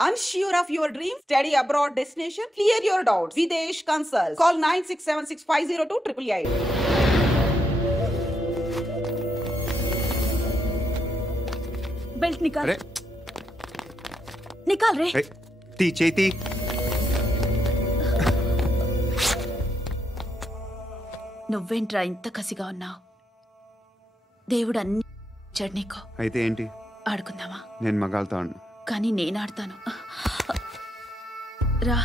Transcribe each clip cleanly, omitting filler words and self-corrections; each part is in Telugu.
Unsure of your dream? Study abroad destination? Clear your doubts. Videsh Consult. Call 9676502888. Belt निकाल। निकाल रे। ती चेती। నువ్వేంట్రా ఇంత కసిగా ఉన్నావు? దేవుడు అన్ని ఇచ్చాడు నీకు. అయితే ఏంటి? ఆడుకుందామా? నేను మగాళ్ళతో ఆడను. కానీ నేను ఆడతాను. రా.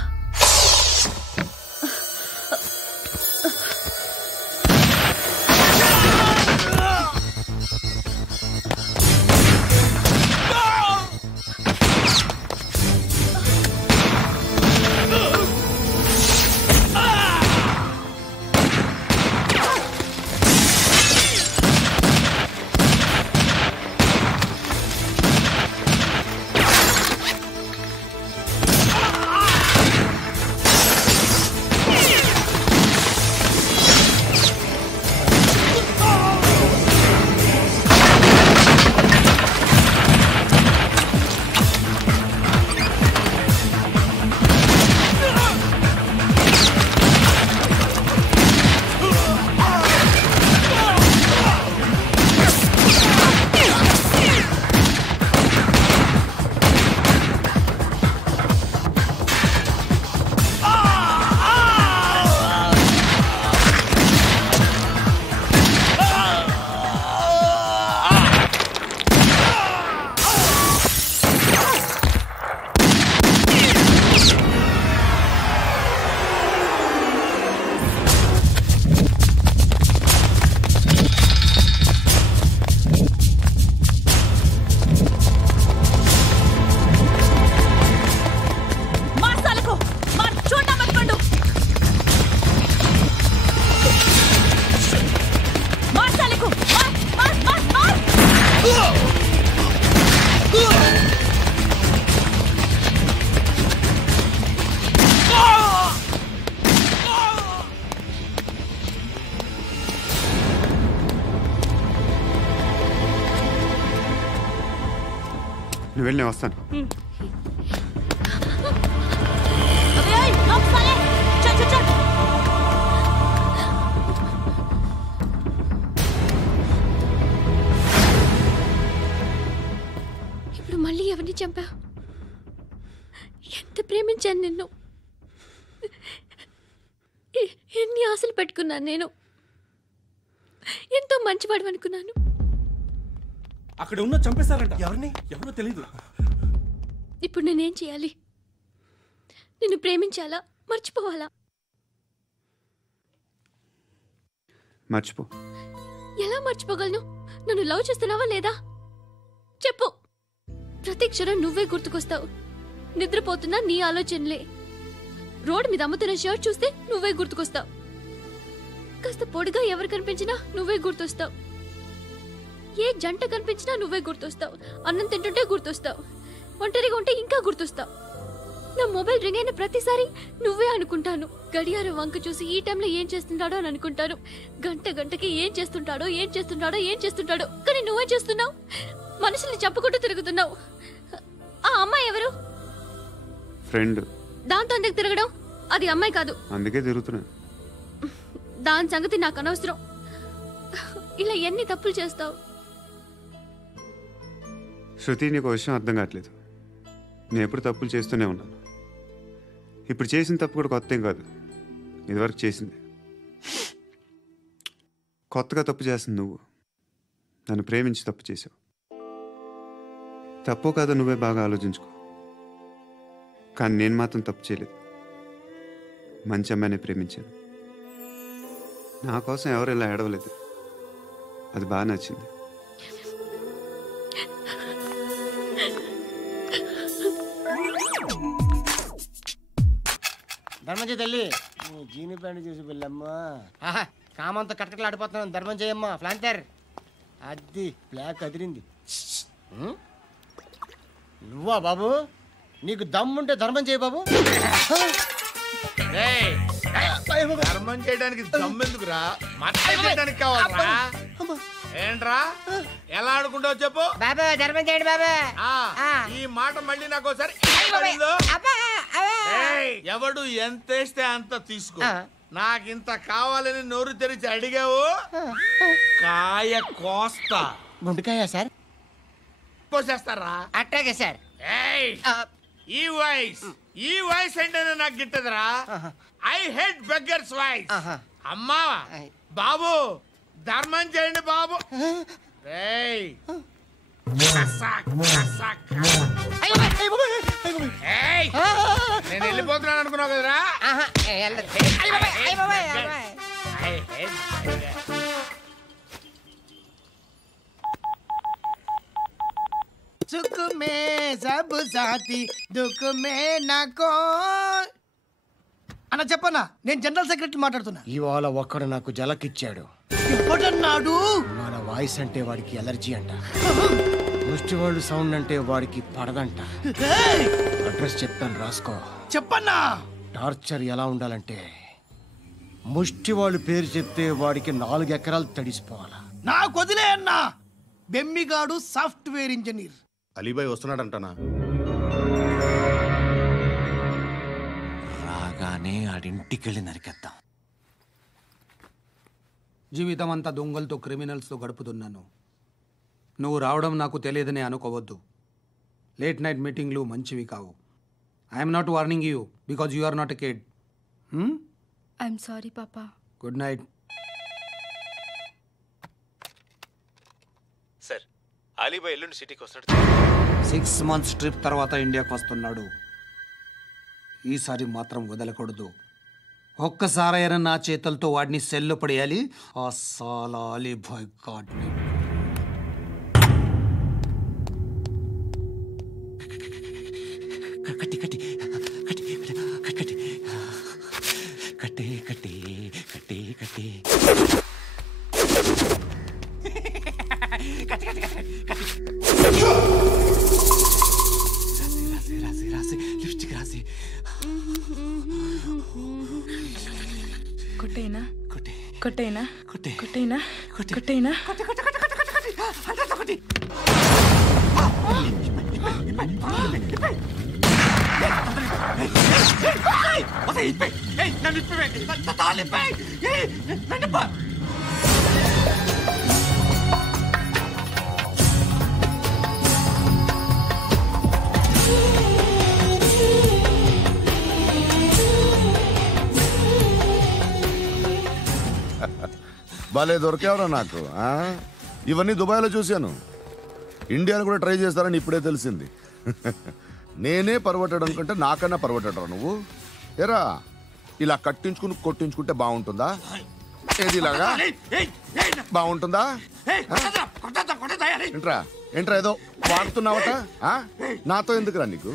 నువ్వు వెళ్ళి వస్తాను. ఇప్పుడు మళ్ళీ ఎవరిని చంపా? ఎంత ప్రేమించాను నిన్ను, ఎన్ని ఆశలు పెట్టుకున్నాను. నేను ఎంతో మంచివాడు అనుకున్నాను. అక్కడ ఉన్న చంపేశారంట. ఎవరో తెలీదు. ఇప్పుడు నేనేం చేయాలి? నిన్ను ప్రేమించాలా, మర్చిపోవాలా? మర్చిపో. ఎలా మర్చిపోగలను? నన్ను లవ్ చేస్తున్నావా లేదా చెప్పు. ప్రతి క్షణం నువ్వే గుర్తుకొస్తావు. నిద్రపోతున్నా నీ ఆలోచనలే. రోడ్ మీద అమ్ముతున్న షర్ట్ చూస్తే నువ్వే గుర్తుకొస్తావు. కాస్త పొడిగా ఎవరు కనిపించినా నువ్వే గుర్తొస్తావు. ఏ జంట కనిపించినా నువ్వే గుర్తొస్తావు. అన్నం తింటుంటే గుర్తొస్తావు. ఒంటరిగా ఉంటే ఇంకా గుర్తొస్తావు. నా మొబైల్ రింగ్ అయిన ప్రతిసారి నువ్వే అనుకుంటాను. గడియారం వంక చూసి ఈ టైంలో ఏం చేస్తుంటాడో అని అనుకుంటాను. గంట గంటకి ఏం చేస్తుంటాడో కానీ నువ్వే చేస్తున్నావు. మనుషుల్ని చంపుకుంటూ తిరుగుతున్నావు. ఆ అమ్మాయి ఎవరు? ఫ్రెండ్. దాంతో ఎందుకు తిరగడం? అది అమ్మాయి కాదు. అందుకే తిరుగుతున్నా. దాని సంగతి నాకు అనవసరం. ఇలా ఎన్ని తప్పులు చేస్తావు? శృతి, నీకు విషయం అర్థం కావట్లేదు. నేను ఎప్పుడు తప్పులు చేస్తూనే ఉన్నాను. ఇప్పుడు చేసిన తప్పు కూడా కొత్త ఏం కాదు. ఇదివరకు చేసింది. కొత్తగా తప్పు చేస్తుంది నువ్వు. నన్ను ప్రేమించి తప్పు చేసావు. తప్పో కాదో నువ్వే బాగా ఆలోచించుకో. కానీ నేను మాత్రం తప్పు చేయలేదు. మంచి అమ్మాయిని ప్రేమించాను. నా కోసం ఎవరు ఇలా ఏడవలేదు. అది బాగా నచ్చింది. ధర్మం తల్లి, జీని ప్యాంట్ చూసి వెళ్ళమ్మా. కామంతో కట్టకట్లు ఆడిపోతున్నాను. ధర్మం చేయమ్మా. ఫ్లాంతర్ అది బ్లాక్ అదిరింది. నువ్వా బాబు? నీకు దమ్ముంటే ధర్మం చేయి బాబు. ధర్మం చేయడానికి దమ్మెందుకురా? మట్టడానికి కావాలరా? ఏంట్రా ఎలా ఆడుకుంటావు చెప్పు బాబా ధర్మం చేయండి బాబా. ఈ మాట మళ్ళీ నాకు ఒకసారి ఎవడు ఎంత వేస్తే అంత తీసుకో. నాకింత కావాలని నోరు తెరిచి అడిగావు కాయ కోస్తా. గుండెకాయ సార్? కోసేస్తారా? అట్టాగే సార్. ఈ వాయిస్ అంటేనే నాకు గిట్టదురా. I hate beggars voice. అమ్మా బాబు ధర్మం చేయండి బాబు. నేను వెళ్ళిపోతున్నాను అనుకున్నావు కదరా. సుఖ మే సబ్ సాథీ దుఃఖ మే నాకో. అన్న చెప్పన్నా, నేను జనరల్ సెక్రటరీ మాట్లాడుతున్నా. ఇవాళ ఒక్కడు నాకు జలకిచ్చాడు. ఎవడన్నాడు? మన వాయిస్ అంటే వాడికి ఎలర్జీ అంట. ముష్టి వాళ్ళు సౌండ్ అంటే వాడికి పడదంట. అడ్రస్ చెప్తాను రాసుకో. చెప్పన్నా. టార్చర్ ఎలా ఉండాలంటే ముష్టి వాళ్ళు పేరు చెప్తే వాడికి 4 ఎకరాలు తడిసిపోవాలా. నాకు వదిలే అన్నా. బెమ్మిగాడు సాఫ్ట్వేర్ ఇంజనీర్. అలీబాయ్ వస్తున్నాడంటనా? రాగానే ఆడింటికెళ్ళి నరికేద్దాం. జీవితం అంతా దొంగలతో క్రిమినల్స్తో గడుపుతున్నాను. నువ్వు రావడం నాకు తెలియదని అనుకోవద్దు. లేట్ నైట్ మీటింగ్లు మంచివి కావు. I'm not warning you because you are not a kid. I'm sorry పాపా. Good night. సార్ అలీబాయ్ ఎల్లుండి సిటీకి వస్తాడు. 6 months ట్రిప్ తర్వాత ఇండియాకి వస్తున్నాడు. ఈసారి మాత్రం వదలకూడదు. ఒక్కసారైనా నా చేతులతో వాడిని సెల్లో పడేయాలి. ఆ సాలా అలీబాయ్ గాడ్ని. కట్టి కట్టి కట్టి కట్టి కట్టి కట్టి కట్టి కట్టి రాసి రాసి లిప్స్టిక్ రాసి కొట్టేనా కొట్టే కొట్టేనా కొట్టే కొట్టేనా కొట్టే కొట్టేనా కొట్టే కొట్టే కొట్టే కొట్టే కొట్టే కొట్టే భలే దొరికేవరా నాకు. ఇవన్నీ దుబాయ్లో చూశాను. ఇండియాలో కూడా ట్రై చేస్తారని ఇప్పుడే తెలిసింది. నేనే పర్వటాడు అనుకుంటే నాకన్నా పర్వటాడరా నువ్వు. ఎరా ఇలా కట్టించుకుని కొట్టించుకుంటే బాగుంటుందా? ఏది ఇలాగా బాగుంటుందా? ఏంట్రా ఏంట్రా ఏదో వాడుతున్నావట. నాతో ఎందుకురా నీకు?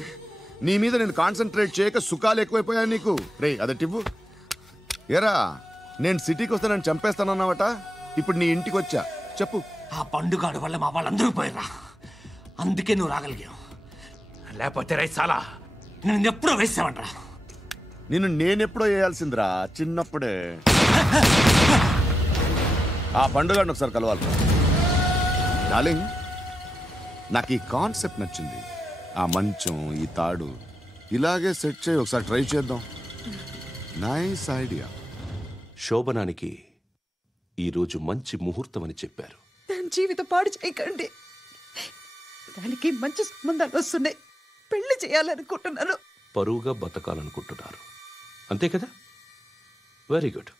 నీ మీద నేను కాన్సన్ట్రేట్ చేయక సుఖాలు ఎక్కువైపోయాయి నీకు. రే అదటివ్వు. ఎరా నేను సిటీకి వస్తే నన్ను చంపేస్తానన్నావట. ఇప్పుడు నీ ఇంటికి వచ్చా. చెప్పు. ఆ పండుగాడు వల్ల మా వాళ్ళందరూ పోయిరా. అందుకే నువ్వు రాగలిగావు. లేకపోతే రైసాలా నేను ఎప్పుడో వేసావంటరా. నిన్ను నేనెప్పుడో వేయాల్సిందిరా చిన్నప్పుడే. ఆ పండుగను ఒకసారి కలవాలి డార్లింగ్. నాకు ఈ కాన్సెప్ట్ నచ్చింది. ఆ మంచం ఈ తాడు ఇలాగే సెట్ చేయి. ఒకసారి ట్రై చేద్దాం. Nice idea. శోభనానికి ఈరోజు మంచి ముహూర్తం అని చెప్పారు. దాని జీవితం పాడు చేయకండి. దానికి మంచి సంబంధాలు వస్తున్నాయి. పెళ్లి చేయాలనుకుంటున్నాను. పరువుగా బతకాలనుకుంటున్నారు అంతే కదా? Very good.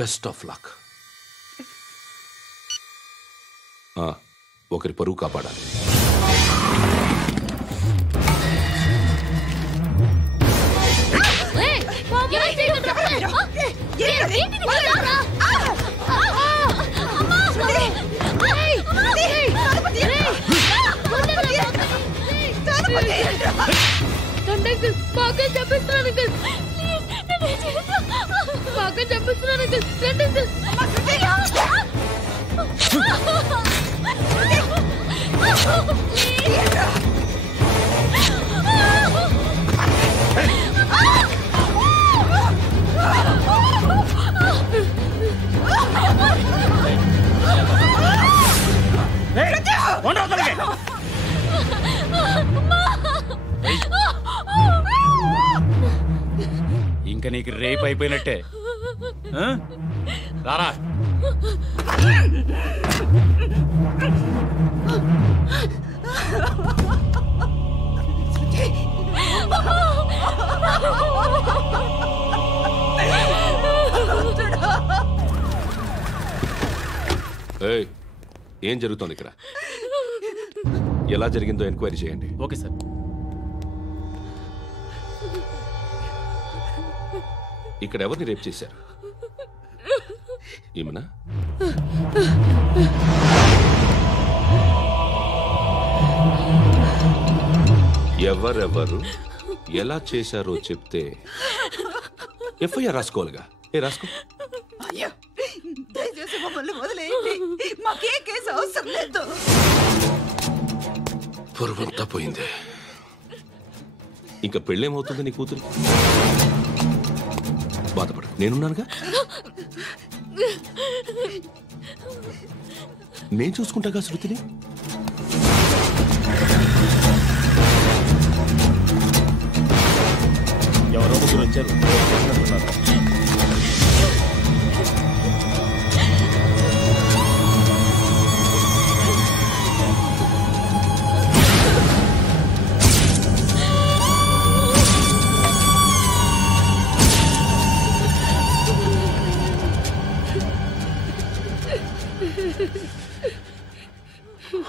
Best of luck. ఒకరి పరువు కాపాడాలి. బాగా చెప్పిస్తున్నాను బాగా చెప్పిస్తున్నాను నీకు రేప్ అయిపోయినట్టే. రారా. ఏం జరుగుతోంది ఇక్కడ? ఎలా జరిగిందో ఎంక్వైరీ చేయండి. Okay sir. ఇక్కడ ఎవరిని రేప్ చేశారు? ఈమెనా? ఎవరెవరు ఎలా చేశారో చెప్తే ఎఫ్ఐఆర్ రాసుకోవాలిగా. రాసుకో. అయ్యో, దయచేసి మమ్మల్ని వదిలేయండి. మాకే కేసు అవసరం లేదు. పొరువంతా పోయింది. ఇంకా పెళ్ళేమవుతుంది నీ కూతురు? బాధపడు, నేనున్నానుగా. నేను చూసుకుంటాగా శృతిని. ఎవరో ముగ్గురు వచ్చారు.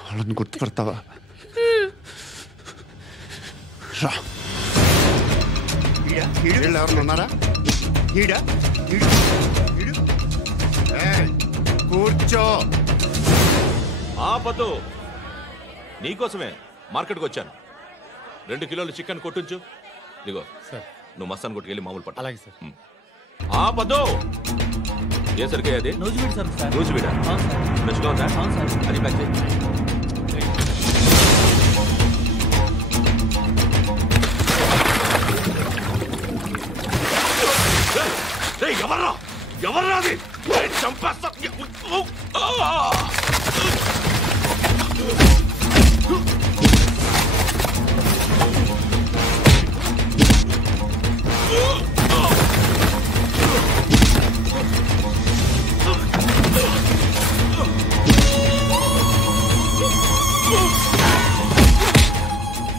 వాళ్ళని గుర్తుపడతావా? రా. వీళ్ళు ఎవరు ఉన్నారా? కూర్చో. ఆపద్దు, నీకోసమే మార్కెట్కి వచ్చాను. 2 కిలోలు చికెన్ కొట్టించు. ఇదిగో సార్, నువ్వు మస్తాన్ కొట్టుకెళ్ళి మామూలు పట్టు. అలాగే సార్. ఆపద్దు. ఏ సరిగ్గా అది? నూజివీడు సార్. నూజివీడా? ఫ్రెష్గా ఉందా? అది ప్యాక్ చేయి. ఎవర్రా ఎవర్రా అది? చంపేస్తా.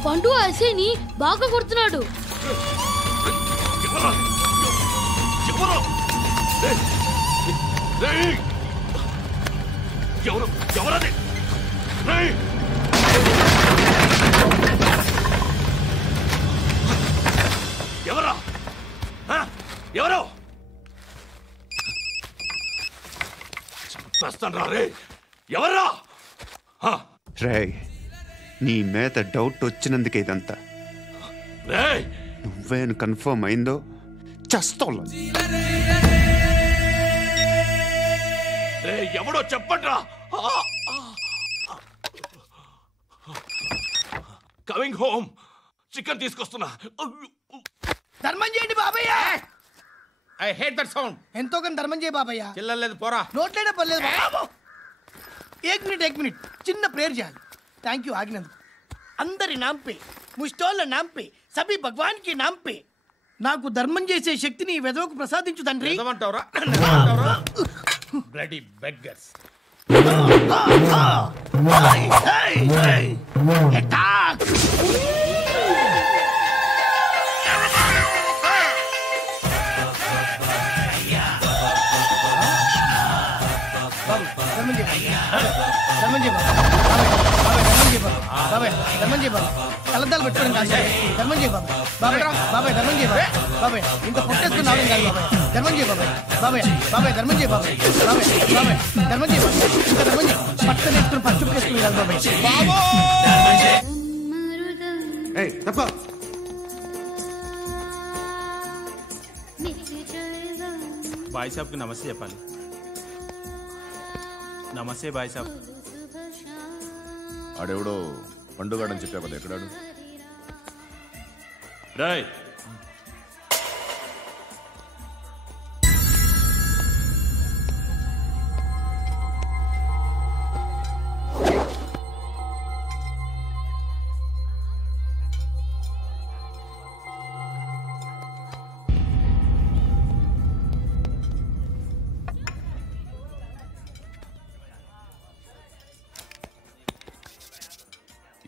పండు అసేని బాగా కొడుతున్నాడు. ఎవరది? ఎవరా? ఎవరో చంపేస్తాను రా. రే ఎవర్రా? రే, నీ మీద డౌట్ వచ్చినందుకే ఇదంతా. నువ్వేను కన్ఫర్మ్ అయిందో చస్తావు. ఎవడో చెప్పండి రా. Coming home. చికెన్ తీసుకొస్తున్నా. ధర్మం చేయండి బాబయ్య. I hate that sound. ఎంతో కానీ ధర్మం చేయ బాబయ్య. చిల్లలేదు పోరా. నోట్లేనే పర్లేదు బాబు. ఏక్ మినిట్ చిన్న ప్రేయర్ చేయాలి. థ్యాంక్ యూ ఆగినందుకు. అందరి నామ్ పే, ముష్టోళ్ళ నామ్ పే, సభీ భగవాన్ కి నామ్ పే నాకు ధర్మం చేసే శక్తిని ఈ వెధవకు ప్రసాదించు తండ్రి. Bloody beggars. కలద్దాలు పెట్టుకోండి కాదు. ధర్మం చేయ బాబాయ్. బాబాయ్ ధర్మం చేయ బాబాయ్. ఇంత పొట్టేసుకుని రావడం కాదు బాబాయ్. ధర్మం చేయ బాబాయ్. ధర్మం చేయ బాబాయ్. ధర్మం చేయ బాబాయ్. ఇంకా ధర్మం చేయ. పట్టు నేర్చుకుని పచ్చుకు వేసుకుని కాదు బాబాయ్. బాయ్ సాబ్కి నమస్తే చెప్పాలి. నమస్తే బాయ్ సాబ్. ఆడెవడో పండుగాడని చెప్పా కదా, ఎక్కడాడు? రాయ్,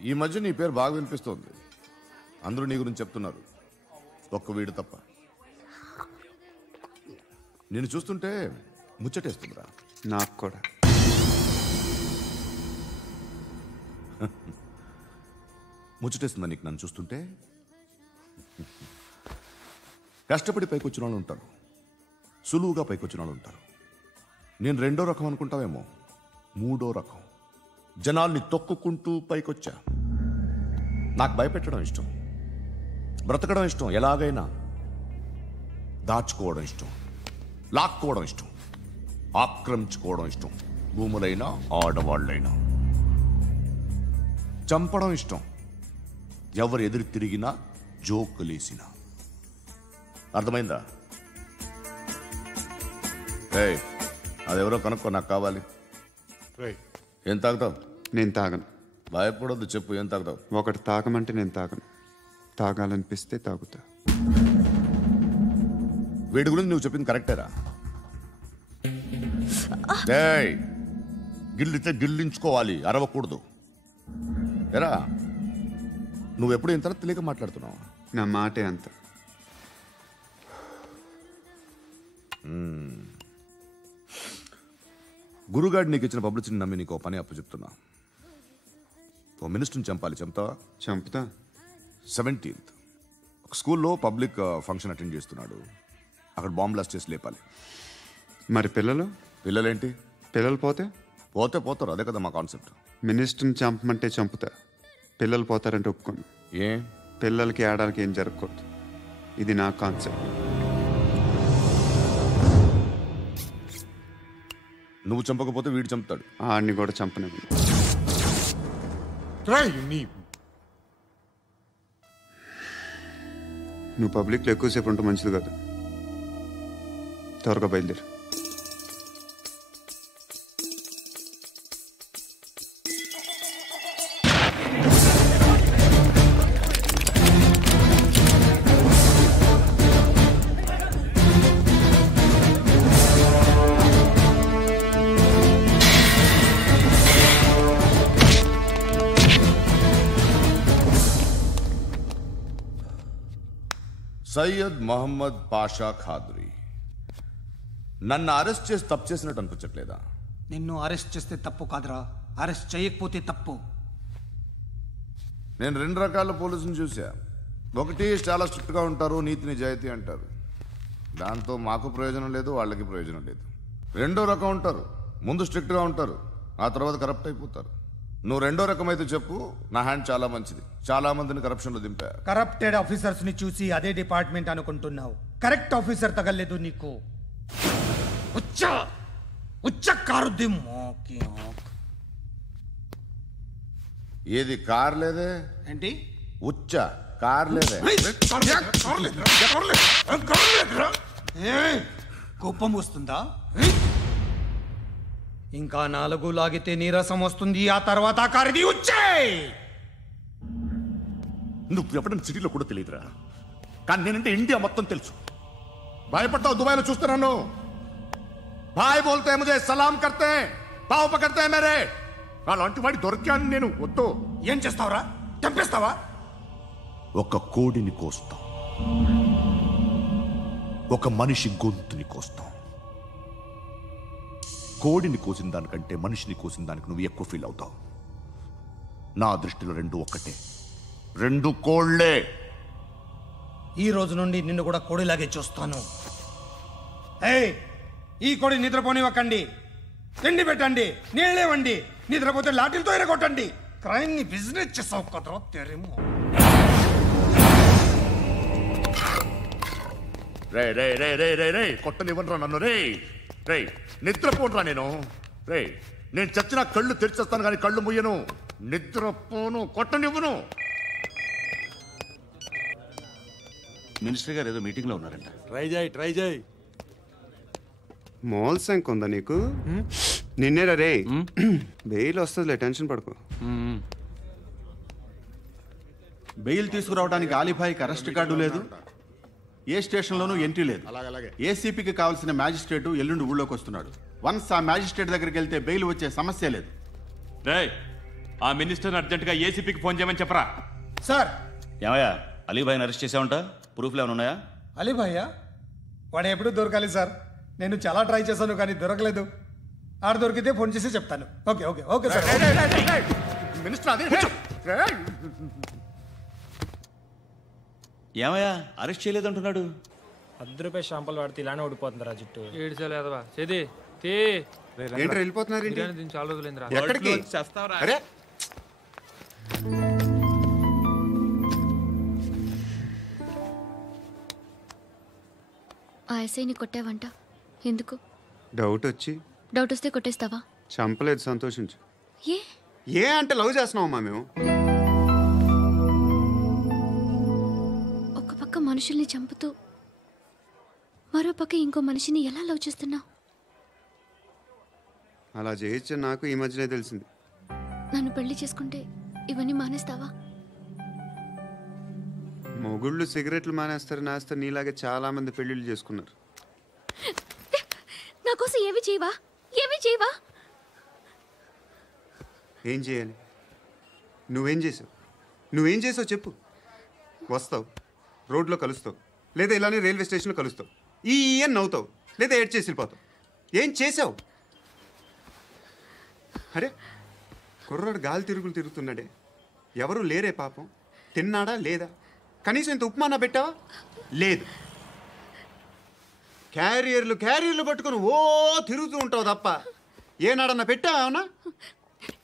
ఈ మధ్య నీ పేరు బాగా వినిపిస్తోంది. అందరూ నీ గురించి చెప్తున్నారు, ఒక్క వీడు తప్ప. నేను చూస్తుంటే ముచ్చటేస్తుందిరా. నాకు కూడా. ముచ్చటేస్తుందా నీకు నన్ను చూస్తుంటే? కష్టపడి పైకొచ్చిన వాళ్ళు ఉంటారు, సులువుగా పైకొచ్చిన వాళ్ళు ఉంటారు. నేను రెండో రకం అనుకుంటావేమో, మూడో రకం. జనాల్ని తొక్కుకుంటూ పైకొచ్చా. నాకు భయపెట్టడం ఇష్టం, బ్రతకడం ఇష్టం, ఎలాగైనా దాచుకోవడం ఇష్టం, లాక్కోవడం ఇష్టం, ఆక్రమించుకోవడం ఇష్టం. భూములైనా ఆడవాళ్ళైనా చంపడం ఇష్టం, ఎవరు ఎదురు తిరిగినా జోకులేసినా. అర్థమైందా? అదెవరో కనుక్కో, నాకు కావాలి. ఏం తాగుతావు? నేను తాగను. భయపడొద్దు, చెప్పు ఏం తాగుతావు? ఒకటి తాగమంటే నేను తాగను, తాగాలనిపిస్తే తాగుతా. వీడి గురించి నువ్వు చెప్పింది కరెక్టేరా? గిల్లితే గిల్లించుకోవాలి, అరవకూడదు. ఎరా నువ్వెప్పుడు ఇంత తెలియక మాట్లాడుతున్నావు? నా మాటే అంత. గురుగాడు నీకు ఇచ్చిన పబ్లిసిటీని నమ్మి నీకు పని అప్పు చెప్తున్నా. ఓ మినిస్టర్ని చంపాలి, చంపుతావా? చంపుతా. 17th ఒక స్కూల్లో పబ్లిక్ ఫంక్షన్ అటెండ్ చేస్తున్నాడు, అక్కడ బాంబ్ బ్లాస్ట్ చేసి లేపాలి. మరి పిల్లలేంటి? పిల్లలు పోతే పోతారు, అదే కదా మా కాన్సెప్ట్. మినిస్టర్ని చంపమంటే చంపుతా, పిల్లలు పోతారంటే ఒప్పుకోను. ఏ పిల్లలకి ఆడడానికి ఏం జరగకూడదు, ఇది నా కాన్సెప్ట్. నువ్వు చంపకపోతే వీడు చంపుతాడు. ఆడిని కూడా చంపనివ్వను. నువ్వు పబ్లిక్లో ఎక్కువసేపు ఉంటే మంచిది కాదు. త్వరగా బయలుదేరు. సయ్యద్ మహమ్మద్ పాషా ఖాద్రీ నన్ను అరెస్ట్ చేసి తప్పు చేసినట్టు అనిపించట్లేదా? నిన్ను అరెస్ట్ చేస్తే తప్పు కాదురా, అరెస్ట్ చేయకపోతే తప్పు. నేను 2 రకాల పోలీసుని చూసా. ఒకటి చాలా స్ట్రిక్ట్గా ఉంటారు, నీతి నిజాయితీ అంటారు, దాంతో మాకు ప్రయోజనం లేదు, వాళ్ళకి ప్రయోజనం లేదు. రెండో రకం ఉంటారు, ముందు స్ట్రిక్ట్గా ఉంటారు, ఆ తర్వాత కరప్ట్ అయిపోతారు. నువ్వు రెండో రకం అయితే చెప్పు, నా హ్యాండ్ చాలా మంచిది, చాలా మందిని కరప్షన్లో దింపా. కరప్టెడ్ ఆఫీసర్స్ ని చూసి అదే డిపార్ట్మెంట్ అనుకుంటున్నావు, కరెక్ట్ ఆఫీసర్ తగలేదు నీకు. ఏది కార్ లేదే ఏంటి? ఉచ్చ కార్ లేదే. కోపం వస్తుందా? ఇంకా 4 లాగితే నీరసం వస్తుంది, ఆ తర్వాత కారిది ఉచ్చే. నువ్వు ఎప్పుడైనా సిటీలో కూడా తెలియదురా, కానీ నేనంటే ఇండియా మొత్తం తెలుసు. భయపడతావు? దుబాయ్లో చూస్తున్నాను, భాయ్ బోల్తే ముజే సలాం కర్తే పావు పకర్తే మేరే. అలాంటి వాడి దొరికాను నేను. వద్దు. ఏం చేస్తావురా? చంపేస్తావా? ఒక కోడిని కోస్తాం, ఒక మనిషి గొంతుని కోస్తాం. కోడిని కోసిన దానికంటే మనిషిని కోసిన దానికి నువ్వు ఎక్కువ ఫీల్ అవుతావు. నా దృష్టిలో 2 ఒక్కటే, 2 కోళ్లే. ఈ రోజు నుండి నిన్ను కూడా కోడిలాగే చూస్తాను. ఈ కోడి నిద్రపోనివ్వకండి, తిండి పెట్టండి, నీళ్ళేవండి, నిద్రపోతే లాఠీలతో ఎరగొట్టండి. క్రైమ్ ని బిజినెస్ చేసావు కదరా తెరేమో. రే రే రే రే రే రే కొట్టనివ్వనరా నన్ను. రే రే నిద్రపోనరా నేను. రే నేను చచ్చిన కళ్ళు తెరిచేస్తాను కానీ కళ్ళు ముయ్యను. నిద్రపోను, కొట్టనివ్వను. మినిస్టర్ గారు ఏదో మీటింగ్లో ఉన్నారంట. ట్రై చేయి. మోల్ సంక్ ఉందా నీకు? నిన్నేరా రే. బెయిల్ వస్తుందిలే, టెన్షన్ పడుకో. బెయిల్ తీసుకురావడానికి ఆలిభాయికి అరెస్ట్ కార్డు లేదు, ఏ స్టేషన్లోనూ ఎంట్రీ లేదు. ఏసీపీకి కావాల్సిన మ్యాజిస్ట్రేటు ఎల్లుండి ఊళ్ళోకి వస్తున్నాడు. వన్స్ ఆ మ్యాజిస్ట్రేట్ దగ్గరికి వెళ్తే బెయిల్ వచ్చే సమస్య లేదు. ఆ మినిస్టర్ అర్జెంటుగా ఏసీపీకి ఫోన్ చేయమని చెప్పరా. సార్. ఏమయ్యా అలీభాయ్ని అరెస్ట్ చేసావంట? ప్రూఫ్లు ఏమైనా ఉన్నాయా? అలీభాయ్యా? వాడు ఎప్పుడు దొరకాలి సార్. నేను చాలా ట్రై చేశాను కానీ దొరకలేదు. ఆడ దొరికితే ఫోన్ చేసి చెప్తాను. Okay okay okay sir. ఏమయ్యా అరెస్ట్ చేయలేదంటున్నాడు? ₹10 షాంపూలు వాడితే ఇలానే ఓడిపోతుందిరా జుట్టు. ఏడ్చలేదవా చేది తీ. ఏంట్రా వెళ్ళిపోతున్నారు ఏంటి? దీన్ని చాలా రోజులైందిరా. ఎక్కడికి? అరే ఆ ఎస్ఐని కొట్టావంట, ఎందుకు? డౌట్ వచ్చి. డౌట్ వస్తే కొట్టేస్తావా? చంపలేదు, సంతోషించు. ఏ ఏ అంటే లవ్ చేస్తున్నామమ్మా మేము. ఒక పక్క మనుషుల్ని చంపుతూ మరో పక్క ఇంకో మనిషిని ఎలా లవ్ చేస్తున్నావు? అలా చేయొచ్చు నాకు ఈ మధ్యనే తెలిసింది. నన్ను పెళ్లి చేసుకుంటే ఇవన్నీ మానేస్తావా? మొగుళ్ళు సిగరెట్లు మానేస్తారు, నేస్తారు. నీలాగే చాలా మంది పెళ్లిళ్ళు చేసుకున్నారు. నా కోసం ఏమి చేయవా? ఏమి చేయవా? ఏం చేయాలి? నువ్వేం చేసావు? నువ్వేం చేసావు చెప్పు. వస్తావు, రోడ్లో కలుస్తావు, లేదా ఇలానే రైల్వే స్టేషన్లో కలుస్తావు, ఈ అని నవ్వుతావు, లేదా ఏడ్ చేసి వెళ్ళిపోతావు. ఏం చేసావు? అరే కుర్రాడు గాలి తిరుగులు తిరుగుతున్నాడే, ఎవరు లేరే పాపం. తిన్నాడా లేదా? కనీసం ఇంత ఉప్మానా పెట్టావా? లేదు. క్యారియర్లు పట్టుకుని ఓ తిరుగుతూ ఉంటావు తప్ప ఏనాడన్నా పెట్టావా? అవునా?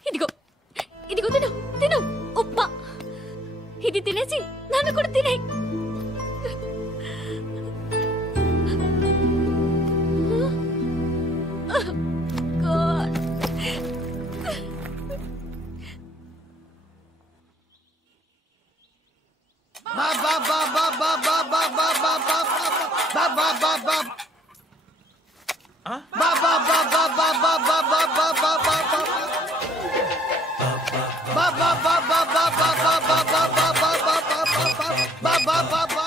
ఇదిగో ఇదిగో తిను తిను ఉప్మా. ఇది తినేసి నన్ను కూడా తినే.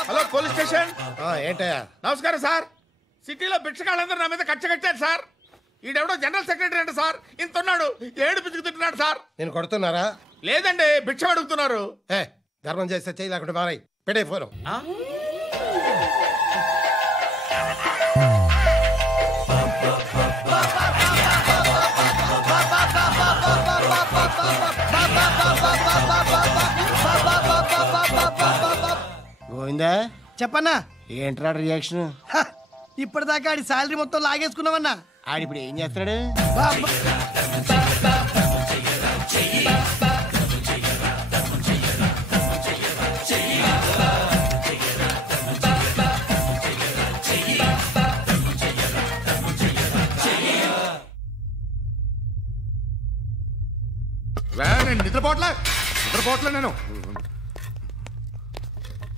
Hello police station. ఏంటయ్యా? నమస్కారం సార్. సిటీలో భిక్షగాళ్ళందరూ నా మీద కట్టకట్టారు సార్. ఈడెవడో జనరల్ సెక్రటరీ అంట సార్. ఇంత ఉన్నాడు, ఏడు పిచ్చుకు తింటున్నాడు సార్. నేను కొడుతున్నారా? లేదండి, భిక్ష అడుగుతున్నారు. ధర్మం చేస్తే చేయి, లేకుంటే మారాయి. పెట్టే ఫోను. గోవిందా చెప్పన్నా. ఏంట్రా రియాక్షన్? ఇప్పటిదాకా ఆడి శాలరీ మొత్తం లాగేసుకున్నావన్నా. ఆడిప్పుడు ఏం చేస్తున్నాడు? నేను నిద్రపోవట్లే నేను.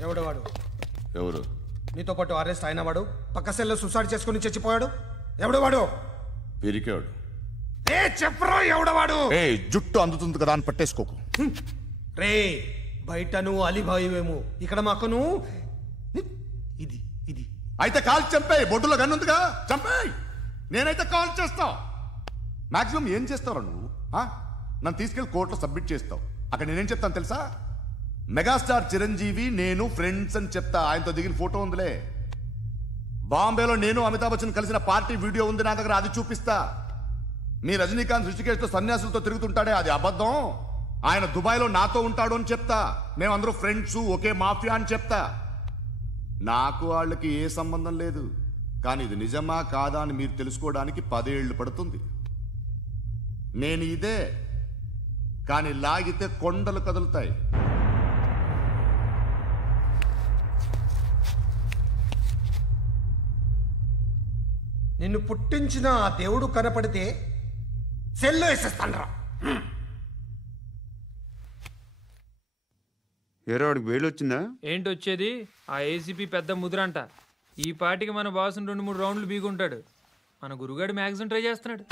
ఎవడు వాడు? ఎవరు? నీతో పాటు అరెస్ట్ అయిన వాడు, పక్క సెల్లో సూసైడ్ చేసుకుని చచ్చిపోయాడు. ఎవడు వాడు? పిరికాడు. చెప్పరా ఎవడవాడు? జుట్టు అందుతుంది కదా అని పట్టేసుకోకు. రే బయట నువ్వు అలీబాయివేమో, ఇక్కడ మాకు నువ్వు ఇది ఇది. అయితే కాల్ చంపేయి. బొడ్డులో గన్నుందిగా, చంపేయి. నేనైతే కాల్ చేస్తా. మాక్సిమం ఏం చేస్తావు నువ్వు? నన్ను తీసుకెళ్లి కోర్టులో సబ్మిట్ చేస్తావు. అక్కడ నేనేం చెప్తాను తెలుసా? మెగాస్టార్ చిరంజీవి నేను ఫ్రెండ్స్ అని చెప్తా. ఆయనతో దిగిన ఫోటో ఉందిలే. బాంబేలో నేను అమితాబ్ బచ్చన్ కలిసిన పార్టీ వీడియో ఉంది నా దగ్గర, అది చూపిస్తా. మీ రజనీకాంత్ ఋషికేష్తో సన్యాసులతో తిరుగుతుంటాడే, అది అబద్ధం. ఆయన దుబాయ్లో నాతో ఉంటాడు అని చెప్తా. మేమందరూ ఫ్రెండ్స్, ఒకే మాఫియా అని చెప్తా. నాకు వాళ్ళకి ఏ సంబంధం లేదు. కానీ ఇది నిజమా కాదా అని మీరు తెలుసుకోవడానికి 10 ఏళ్ళు పడుతుంది. నేను ఇదే, కానీ లాగితే కొండలు కదులుతాయి. నిన్ను పుట్టించిన ఆ దేవుడు కనపడితే సెల్లో వేసేస్తాను. వాడికి వేలు వచ్చిందా? ఏంటి వచ్చేది? ఆ ఏసీపీ పెద్ద ముద్రంట. ఈ పాటికి మన బాసుని 2-3 రౌండ్లు బీగుంటాడు. మన గురుగాడు మ్యాక్సిమం ట్రై చేస్తున్నాడు.